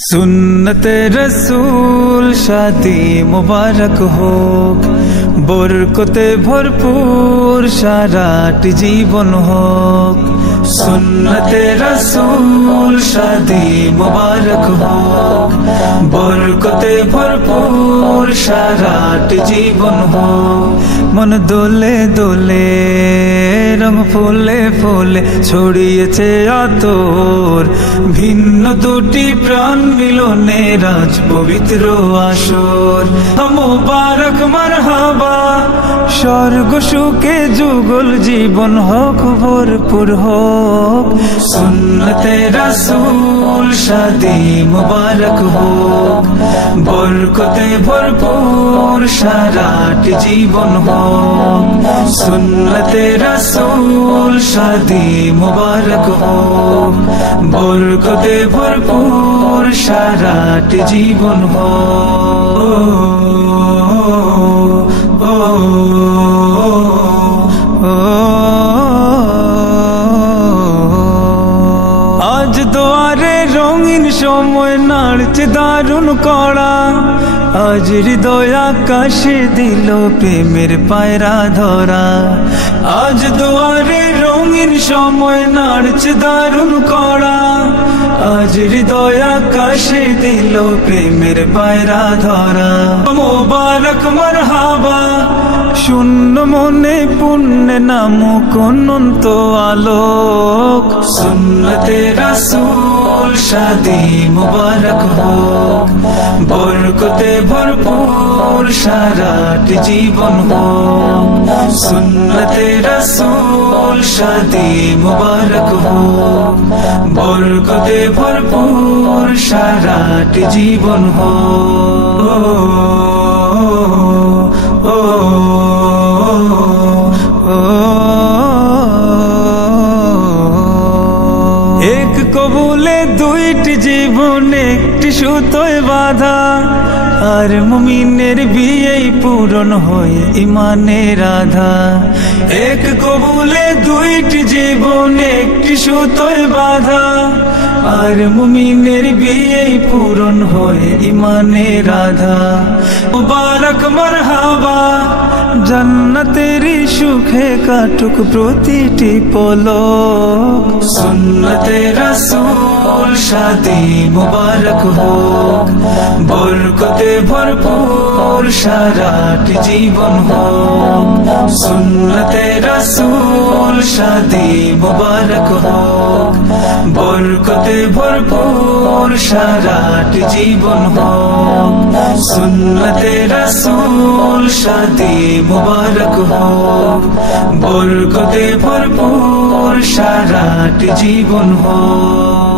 सुन्नते रसूल शादी मुबारक हो, बरकते भरपूर साराट जीवन होक। सुन्नते रसूल शादी मुबारक हो, बरकते भरपूर साराट जीवन हो। मन दोले दोले रंग फुले फुले ছড়িয়েছে আতর, ভিন্ন দুটি প্রাণ মিলনে রাজ পবিত্র আসর। মুবারক মারহাবা, স্বর্গ সুখে যুগল জীবন হোক ভরপুর হোক। সুন্নতে রাসূল শাদি মুবারক হোক, বরকতে ভরপুর সারাট জীবন হোক। সুন্নতে রাসূল শাদি মুবারক হোক, বরকতে ভরপুর সারাট জীবন হোক। আজ দুয়ারে রঙিন সময় নাড়ছে দারুণ কড়া, আজ হৃদয় আকাশে দিল প্রেমের পায়রা ধরা। আজ দুয়ারে রঙিন সময় নাড়ছে দারুণ কড়া, আজ হৃদয় আকাশে দিল প্রেমের পায়রা ধরা। মুবারক মারহাবা, শূন্য মনে পুণ্যে নামক অনন্ত আলোক। সুন্নতে রাসূল শাদি মুবারক হোক, বরকতে ভরপুর সারাট জীবন হোক। সুন্নতে রাসূল শাদি মুবারক হোক, বরকতে ভরপুর সারাট জীবন হোক। এক কবুলে দুইটি জীবন একটি সুতোয় বাঁধা, আর মুমিনের বিয়েই পূরণ হয় ইমানের আধা। এক কবুলে দুইটি জীবন একটি সুতোয় বাঁধা, আর মুমিনের বিয়েই পূরণ হয় ইমানের আধা। মুবারক মারহাবা, জান্নাতেরই সুখে কাটুক প্রতিটি পলক। সুন্নতে রাসূল শাদি মুবারক হোক, বরকতে ভরপুর সারাট জীবন হোক। সুন্নতে রাসূল শাদি মুবারক হোক, বরকতে ভরপুর সারাট জীবন হোক। সুন্নতে রাসূল শাদি মুবারক হোক, বরকতে ভরপুর সারাট জীবন হোক।